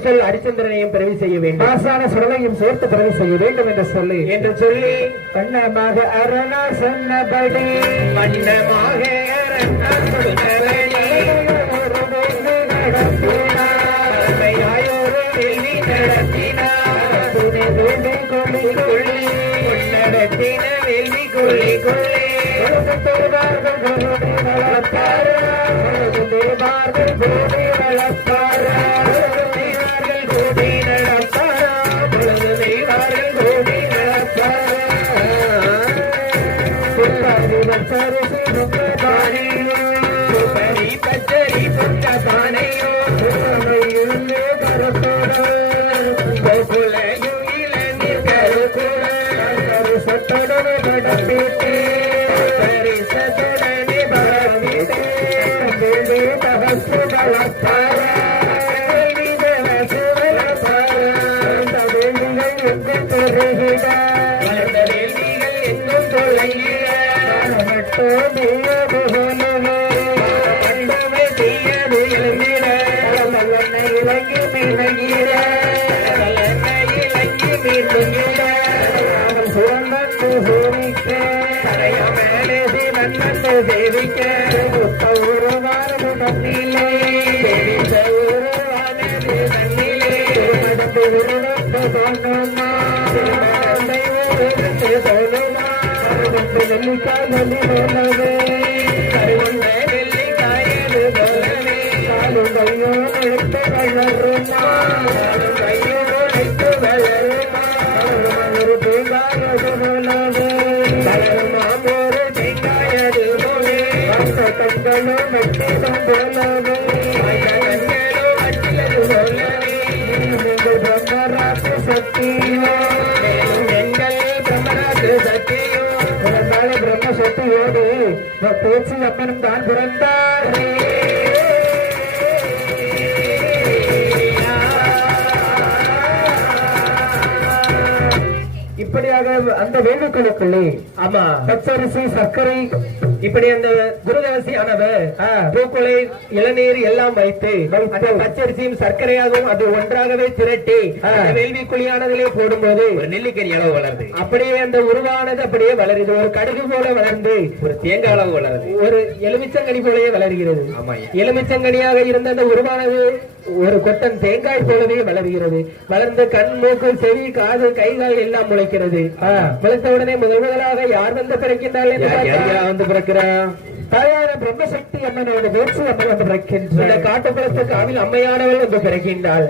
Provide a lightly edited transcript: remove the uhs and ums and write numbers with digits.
அரிச்சந்திரனையும் பிறவி செய்ய வேண்டும், ஆசான சுடலையும் சேர்த்து பிறவி செய்ய வேண்டும் என்று சொல்லி கண்ணமாக அரணா சொன்னபடி வண்ணமாக அரணா சொன்னபடி அருமையாயோரு வெள்ளி நடத்தினார் வெள்ளி கொள்ளி நடத்தின வெள்ளி கொள்ளி கொள்ளி வளர்த்தார் பச்சரி புத்த பானையோ குலையும் இளநீர் கருக்குடனே படப்பிட்டு பரிசத்துடனே பரவிட்டு தகசு வளர்த்தார எங்கும் தொலைகிற தேவிக்க தண்ணிலே நெல்லிக்காயது போலவே கையோ எடுத்து வளருமா கையோ வளருமா ஒரு தேங்காயது போலவே ஒரு தேங்காயது போலே கண்களோ நட்டிடம் போலவே கண்களோ அட்டியது போலவே பிரம்மராசு சக்தியோ எங்கள் பிரம்மராசு சக்தியோ பிறந்தாலே பிரம்ம சக்தியோடு பேச்சு அம்மனும் தான் பிறந்தார். இப்படியாக அந்த வேண்டுகளுக்குள்ளே ஆமா பச்சரிசி சர்க்கரை இப்படி அந்த குருதவசி ஆனவர் பூக்குலை இளநீர் எல்லாம் வைத்து அந்த பச்சரிசியும் சர்க்கரையாகவும் அது ஒன்றாகவே திரட்டி வேள்வி குழியானதிலே போடும்போது ஒரு நெல்லிக்கனி அளவு வளருது. அப்படியே அந்த உருவானது அப்படியே வளருது, ஒரு கடுகு போல வளர்ந்து ஒரு தேங்காய் அளவு வளருது, ஒரு எலுமிச்சங்கனி போலவே வளர்கிறது. எலுமிச்சங்கனியாக இருந்த அந்த உருவானது ஒரு கொட்டன் தேங்காய் போலவே வளர்கிறது. வளர்ந்து கண் மூக்கு செவி காது கைகால் எல்லாம் முளைக்கிறது. முளைத்த உடனே முதலாக யார் வந்து பிறக்கின்றால் வந்து பிறக்கிறார் தாயான பிரம்மசக்தி அம்மனோட வேட்சி அம்மன் வந்து பிறக்கின்ற காட்டுப்புறத்து காவில் அம்மையானவள் வந்து பிறக்கின்றாள்.